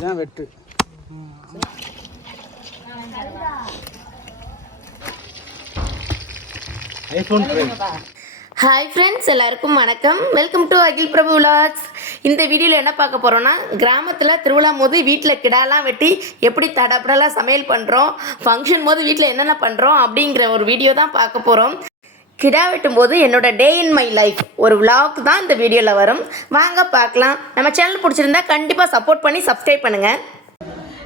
இதுதான் வெட்டு. IPhone. Hi friends, எல்லாருக்கும் வணக்கம். Welcome to Akhil Prabhu vlogs. இந்த வீடியோவில் என்ன பார்க்க போகிறோன்னா, கிராமத்தில் திருவிழா போது வீட்டில் கிடாலாம் வெட்டி எப்படி தடப்படலாம் சமையல் பண்ணுறோம், ஃபங்க்ஷன் போது வீட்டில் என்னென்ன பண்ணுறோம் அப்படிங்கிற ஒரு வீடியோ தான் பார்க்க போகிறோம். கிடா வெட்டும் போது என்னோடய டே இன் மை லைஃப் ஒரு விலாக் தான் இந்த வீடியோவில் வரும். வாங்க பார்க்கலாம். நம்ம சேனல் பிடிச்சிருந்தா கண்டிப்பாக சப்போர்ட் பண்ணி சப்ஸ்கிரைப் பண்ணுங்கள்.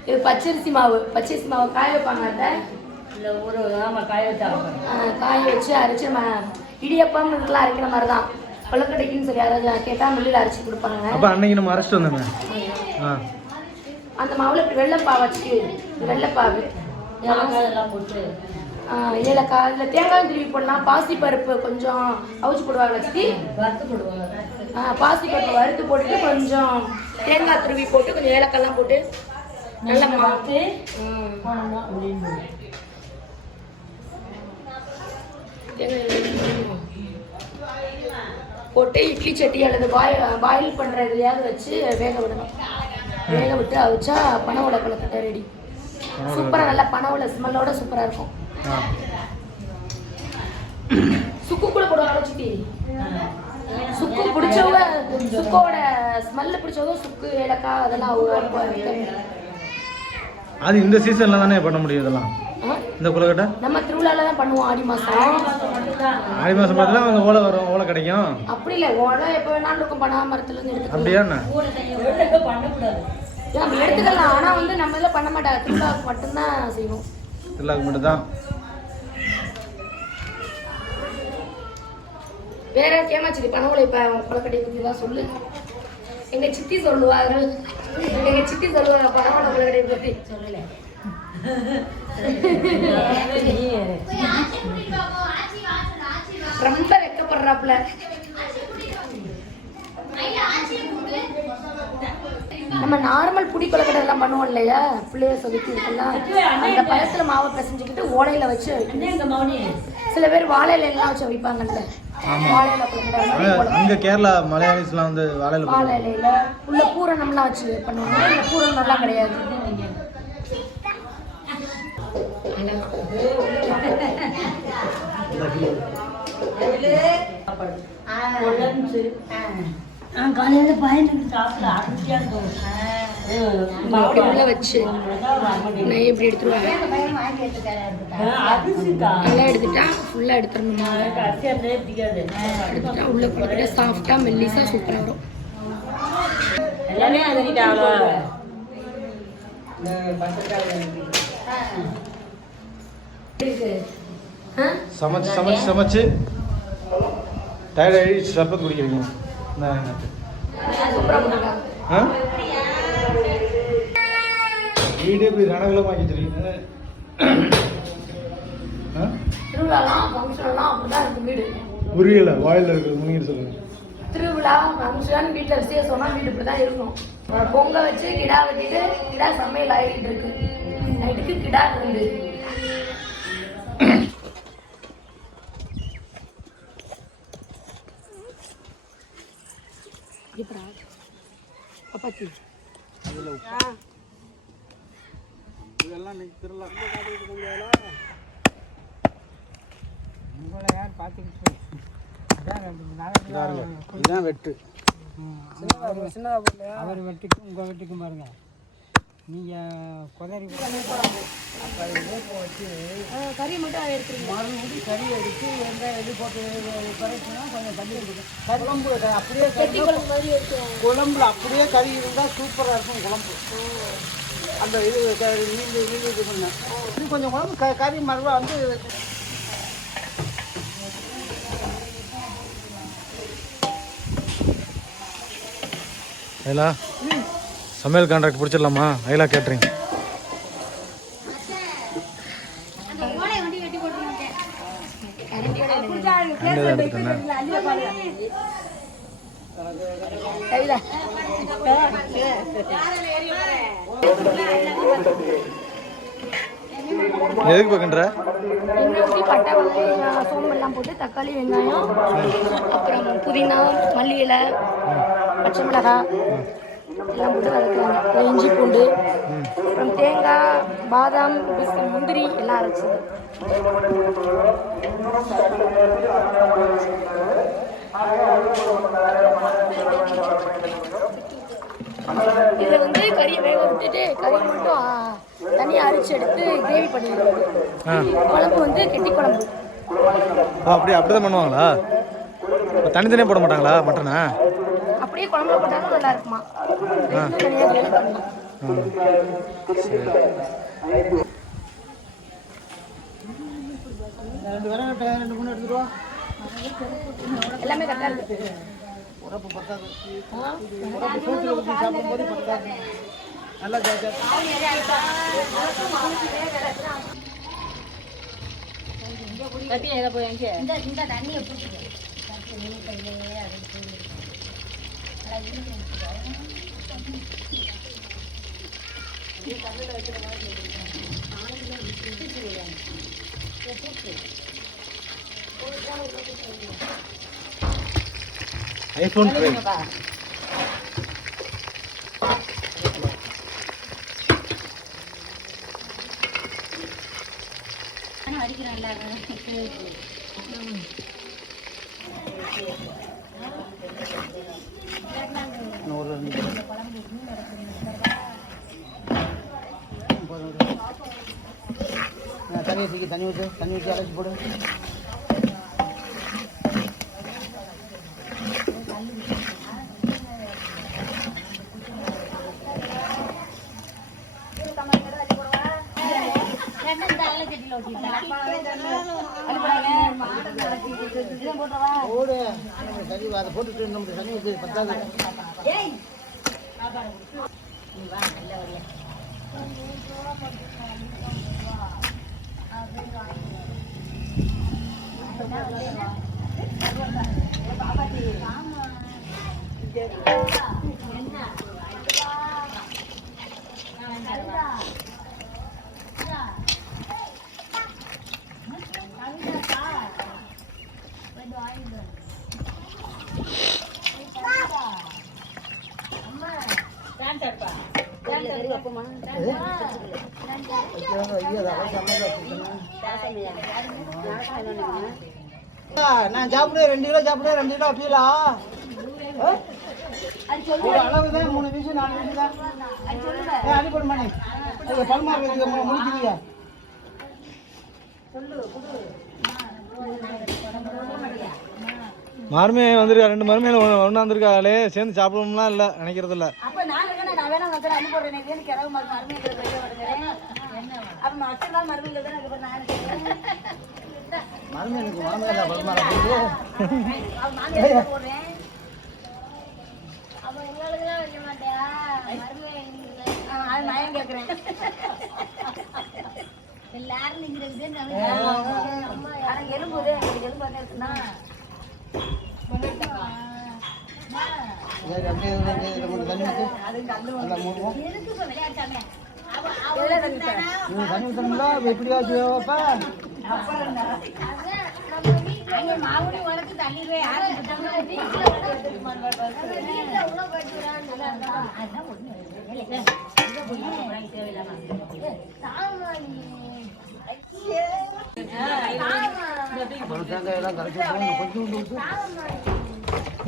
இது பச்சரிசி மாவு காய வைப்பாங்க. இல்லை ஒரு ஆமாம் காய வச்சு அரைச்சி நம்ம இடியப்பம் இதெல்லாம் அரைக்கிற மாதிரி தான். கொலக்கடைக்குன்னு சொல்லி யாராவது கேட்டால் மில்லில் அரைச்சி கொடுப்பாங்க. அப்போ அன்னைக்கு நம்ம அரைச்சிட்டு வந்தோங்க. அந்த மாவில் இப்படி வெள்ளைப்பாவை வச்சுட்டு வெள்ளைப்பாவு எல்லாம் போட்டு ஏலக்காய் இதில் தேங்காய் திருவி போடலாம். பாசி பருப்பு கொஞ்சம் அவிச்சு போடுவாங்க, வச்சுட்டு வறுத்து போடுவாங்க. பாசி பருப்பு வறுத்து போட்டுட்டு கொஞ்சம் தேங்காய் துருவி போட்டு கொஞ்சம் ஏலக்காய்லாம் போட்டு நல்லா மாற்று போட்டு இட்லி சட்டி அல்லது பாயில் பண்ணுற இதுலையாவது வச்சு வேக விடணும். வேக விட்டு அவிச்சா பனவோலை கொழுக்கட்டை ரெடி. சூப்பராக நல்லா பனவோலை ஸ்மெல்லோட சூப்பராக இருக்கும். சுக்கு கூட போடுவாங்க. சுத்தி சுக்கு பிடிச்சவங்க, சுக்கோட ஸ்மெல்லு பிடிச்சவங்க சுக்கு ஏலக்காய் அதெல்லாம் அது இந்த சீசன்ல தானே பண்ண முடியும். இதெல்லாம் இந்த கொழுக்கட்டை நம்ம திருவிழால தான் பண்ணுவோம். ஆடி மாசம் பார்த்தா அந்த ஓலை வரும், ஓலை கிடைக்கும். அப்படி இல்லை, ஓலை எப்போ வேணாலும் இருக்கும். பனா மரத்துல இருந்து எடுத்து அப்படியா நம்ம எடுத்துக்கலாம். ஆனால் வந்து நம்ம இதில் பண்ண மாட்டாங்க. திருவிழாவுக்கு மட்டும்தான் செய்வோம். திருவிழாவுக்கு மட்டும்தான். வேற கேமாச்சிரி பனவோலை இப்போ கொலக்கட்டை பற்றி தான் சொல்லு. எங்கள் சித்தி சொல்லுவார்கள். பனவோலை கொலக்கட்டை பற்றி சொல்லலை. ரொம்ப வெக்கப்படுறாப்புல. நம்ம நார்மல் புடி கொலக்கட்டை எல்லாம் பண்ணுவோம் இல்லையா, பிள்ளைய சொதுக்கி இருக்கலாம். அந்த பழத்துல மாவை பிசைஞ்சுக்கிட்டு ஓலையில வச்சு சில பேர் வாழை இலையெல்லாம் வச்சு வைப்பாங்கல்ல. அங்க கேரளா மலையாளிஸ்லாம் வந்து வாழை இலையில உள்ள பூரணம்லாம் வச்சு பண்ணுவாங்க. இந்த பூரணம் எல்லாம் கிடையாது. காலையில் பயந்துட்டு சாப்பிட உள்ள வச்சு நெய் இப்படி எடுத்துருவாங்க. நல்லா எடுத்துட்டா ஃபுல்லாக எடுத்துடணுமா. எடுத்துட்டா உள்ள கொழுக்கட்டை சாஃப்டாக மெல்லிஸாக சூப்பராக வரும். சமைச்சு டயர்ட் ஆகி சர்பத் குடிக்கிறீங்க. வீடு இப்படி ரணகலம் ஆக்கி வச்சிருக்கீங்க. புரியல, வாயில இருக்கிற முனிங்க சொல்லுங்க. திருவிழா ஃபங்க்ஷன் வீட்டில் விசேஷம்னா வீடு இப்படி தான் இருக்கும். பொங்க வச்சு கிடா வெட்டிட்டு கிடா சமையல் ஆகிட்டு இருக்கு. நைட்டுக்கு கிடா இருந்து அப்பாச்சி இதெல்லாம் திருவிழா உங்களை யார் பார்த்துக்கிட்டு இதுதான் வெட்டு. அவர் வெட்டிக்கும் உங்கள் வெட்டிக்கும் பாருங்க. நீங்கள் குதறி கறி மட்டும் எடுத்துருங்க. மறுபடியும் கறி எடுத்து வெங்காயம் இது போட்டு குறைச்சினா கொஞ்சம் தண்ணி எடுக்கும். குழம்பு அப்படியே கறி குழம்புல அப்படியே கறி இருந்தால் சூப்பராக இருக்கும் குழம்பு. அந்த இது நீங்க இது பண்ண இது கொஞ்சம் குழம்பு கறி மறுபடியும் வந்து ஐலா சமையல் கான்ட்ராக்ட் பிடிச்சிடலாமா? ஐலா கேட்ரிங். எதுக்கு பார்க்கின்ற? பட்டை வெங்காயம் சோம்பெல்லாம் போட்டு தக்காளி வெங்காயம் அப்புறம் புதினா மல்லி இலை பச்சை மிளகாய் எல்லாம் போட்டு வதக்குவாங்க. இஞ்சி பூண்டு அப்புறம் தேங்காய், பாதாம், முந்திரி எல்லாம் அரைச்சது. இதில் வந்து கறியை வேக விட்டுட்டு கறி மட்டும் தனியாக அரிச்சு எடுத்து கிரேவி பண்ணிடுறது. குழம்பு வந்து கெட்டி குழம்பு. அப்படிதான் பண்ணுவாங்களா? தனித்தனியாக போட மாட்டாங்களா மட்டனை? அப்படியே குழம்புல போட்டாலும் நல்லா இருக்குமா. தனியாக கிரேவி பண்ணலாம். எல்லாமே கரெக்டாக இருக்கு. உரப்பு பத்தாது, சோத்துல ஊற்றி சாப்பிடும்போது பத்தாது. நல்லா தண்ணியை ஐஃபோன் தண்ணி ஊற்றி அரைச்சி போடு. போடு தண்ணி அதை போட்டுட்டு நம்ம தண்ணி ஊற்றி பத்தாது. நான் சாப்பிடுவேன் 2 கிலோ சாப்பிடுவேன் 2 கிலோ அப்பீலா ஒரு அளவு தான் 3 பீஸ் 4 பீஸ் தான் அடிப்படை மணி பல்மார் முடிக்கிறீங்க மருமையை வந்திருக்கா, 2 மருமையில ஒன்றா வந்திருக்காங்களே, சேர்ந்து சாப்பிடணும்லாம் இல்லை நினைக்கிறது இல்லை.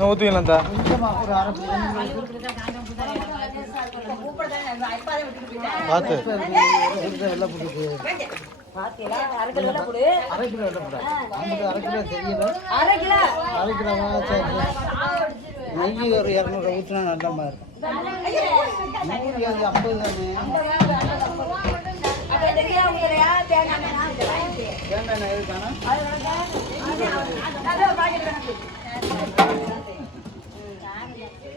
ஊற்றுவீங்களா? பார்த்து வெள்ளை போட்டு அரை கிலோ தெரியல, அரை கிலோ நெய் ஒரு 200 ஊற்றினா நல்ல மாதிரி இருக்கும். 150 தானே. தேங்காய் எண்ணெய் எதுக்கானா?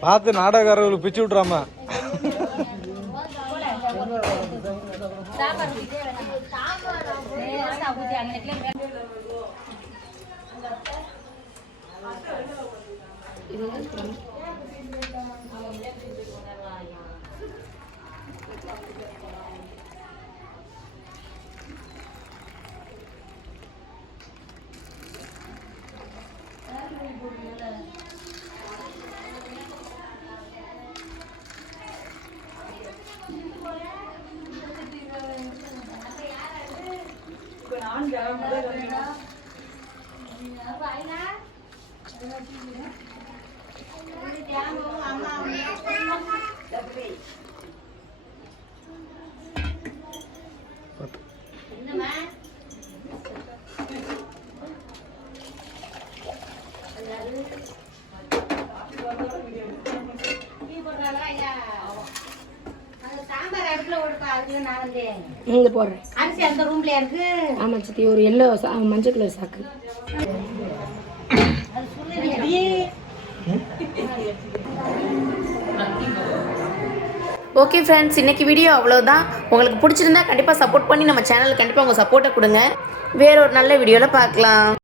பார்த்து நாடகக்காரர்களுக்கு பிச்சு விட்றாம. இங்கே போடுறேன். அரிசி அந்த ரூம்ல இருக்கு. ஆமாம் சித்தி, ஒரு எல்லோ மஞ்சள் கலர் சாக்கு. ஓகே ஃப்ரெண்ட்ஸ், இன்னைக்கு வீடியோ அவ்வளோதான். உங்களுக்கு பிடிச்சிருந்தா கண்டிப்பாக சப்போர்ட் பண்ணி நம்ம சேனலுக்கு கண்டிப்பாக உங்கள் சப்போர்ட்டை கொடுங்க. வேற ஒரு நல்ல வீடியோவில் பார்க்கலாம்.